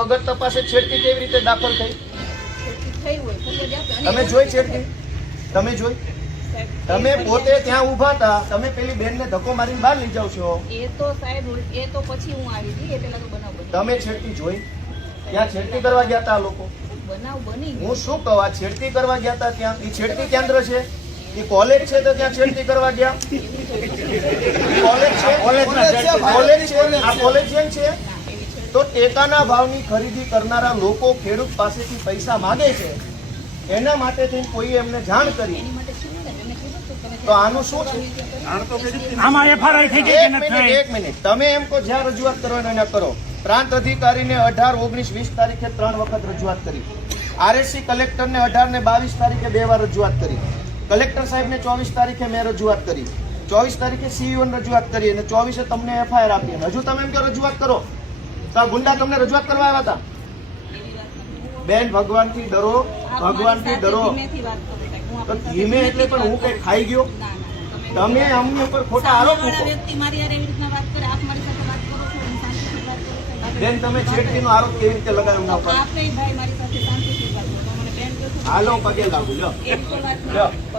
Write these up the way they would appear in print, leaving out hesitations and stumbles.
વગર તપાસે છેડતી કેવી રીતે દાખલ થઈ? તમે જોઈ છેડતી? તમે જોઈ? તમે પોતે ત્યાં ઊભા હતા, તમે પેલી બેનને ધક્કો મારીને બહાર લઈ જાવ છો. એ તો સાહેબ એ તો પછી હું આવી હતી, એ પેલા તો બનાવ બન્યો. તમે છેડતી જોઈ? ત્યાં છેડતી કરવા ગયા હતા લોકો? બનાવ બની. હું શું કહું, આ છેડતી કરવા ગયા હતા ત્યાં? એ છેડતી કેન્દ્ર છે? એ કોલેજ છે તો ત્યાં છેડતી કરવા ગયા? કોલેજ છે? કોલેજ છે? આ કોલેજિયન છે? તો ટેકાના ભાવની ખરીદી કરનારા લોકો ખેડૂત પાસેથી પૈસા માંગે છે, એના માટે થઈને કોઈ એમને જાણ કરી, તો આનું શું છે? એક મિનિટ, તમે એમ કહો જ્યાં રજૂઆત કરવાની એને કરો. પ્રાંત અધિકારીને 18, 19, 20 તારીખે 3 વખત રજૂઆત કરી. આરએસસી કલેક્ટરને 18 ને 22 તારીખે 2 વાર રજૂઆત કરી. કલેક્ટર સાહેબને 24 તારીખે મેં રજૂઆત કરી. 24 તારીખે સીઈઓને રજૂઆત કરી અને 24 તમને એફઆઈઆર આપી. હજુ તમે એમ કહો રજૂઆત કરો તો ગુંડા તમને રજૂઆત કરવા આવ્યા હતા? બેન, ભગવાનથી ડરો, ભગવાનથી ડરો. તો ધીમે એટલે પણ હું કઈ ખાઈ ગયો? તમે અમને ઉપર ખોટા આરોપ મૂકો. બેન, તમે છેડતીનો આરોપ કેવી રીતે લગાવ્યો ના ઉપર? હાલો, પગે લાગુ. લો,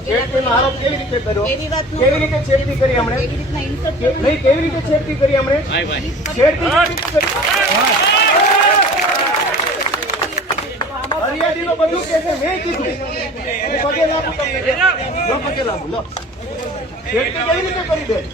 છેડતીનો આરોપ કેવી રીતે કર્યો? કેવી રીતે છેડતી કરી હમણે? નહીં, કેવી રીતે છેડતી કરી હમણે? છેડતી હરિયાળીનો બધું કે છે, મેં કીધું. પગે લાગુ તમને. લો, પગે લાગુ. લો, છેડતી કેવી રીતે કરી બેન?